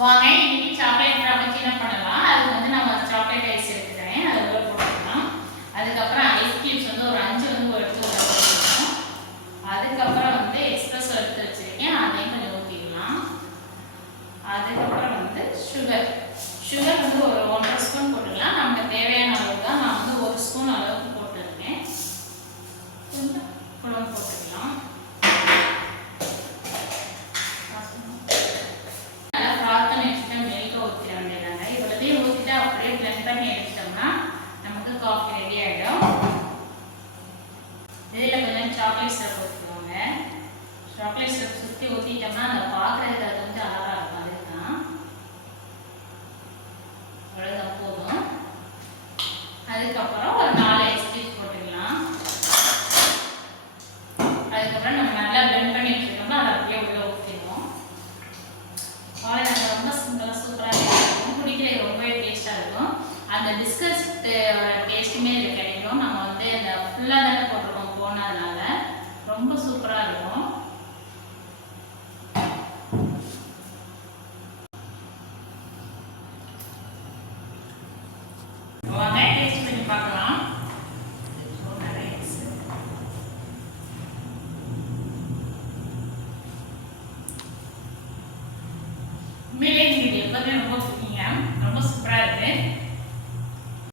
வாங்க இன்னைக்கு சாக்லேட் ஃப்ராப்பச்சினோ பண்ணலாம். அதுக்கு வந்து நம்ம சாக்லேட் ஐஸ் எடுத்துக்கிறேன், அது உள்ள போட்டுக்கலாம். அதுக்கப்புறம் ஐஸ் கியூப்ஸ் வந்து ஒரு 5 வந்து எடுத்து உள்ள போட்டுக்கலாம். அதுக்கப்புறம் வந்து எக்ஸ்பிரஸ் எடுத்து வச்சிருக்கேன், அதையும் கொஞ்சம் ஊற்றிடலாம். அதுக்கப்புறம் வந்து சுகர் வந்து ஒரு 1.5 ஸ்பூன் போட்டுக்கலாம். நமக்கு தேவையான அளவு தான். நான் வந்து 1 ஸ்பூன் அளவுக்கு போட்டுருக்கேன். கொஞ்சம் குழம்பு போட்டுக்கலாம். அப்படியே blend பண்ணி எடுத்துட்டோம்னா நமக்கு காஃபி ரெடி ஆயிடும். இதில் கொஞ்சம் சாக்லேட் சிரப் ஊற்றிக்கோங்க. சாக்லேட் சிரப் சுற்றி ஊற்றிட்டோம்னா அந்த பார்க்குறதுக்கு அது வந்து அழகாக இருக்கும். அதுதான் அவ்வளோதான், போதும். அதுக்கப்புறம் ஒரு 4 ஐஸ் கியூப்ஸ் போட்டுக்கலாம். அதுக்கப்புறம் நம்ம நல்லா blend பண்ணி வச்சுட்டோம்னா அதை அப்படியே உள்ள ஊற்றிடுவோம். அவ்வளோதான், ரொம்ப சிம்பிளாக சூப்பராக இருக்கும். குடிக்கிறது ரொம்பவே டேஸ்ட்டாக இருக்கும். அந்த பிஸ்கட் டேஸ்ட்டுமே இது கிடைக்கும். நம்ம வந்து இந்த ஃபுல்லாக தானே போட்டிருக்கோம் போனதுனால ரொம்ப சூப்பராக இருக்கும். வாங்க டேஸ்ட் பண்ணி பார்க்கலாம். உண்மையிலே நீங்கள் எப்போதுமே ரொம்ப பிடிக்குங்க.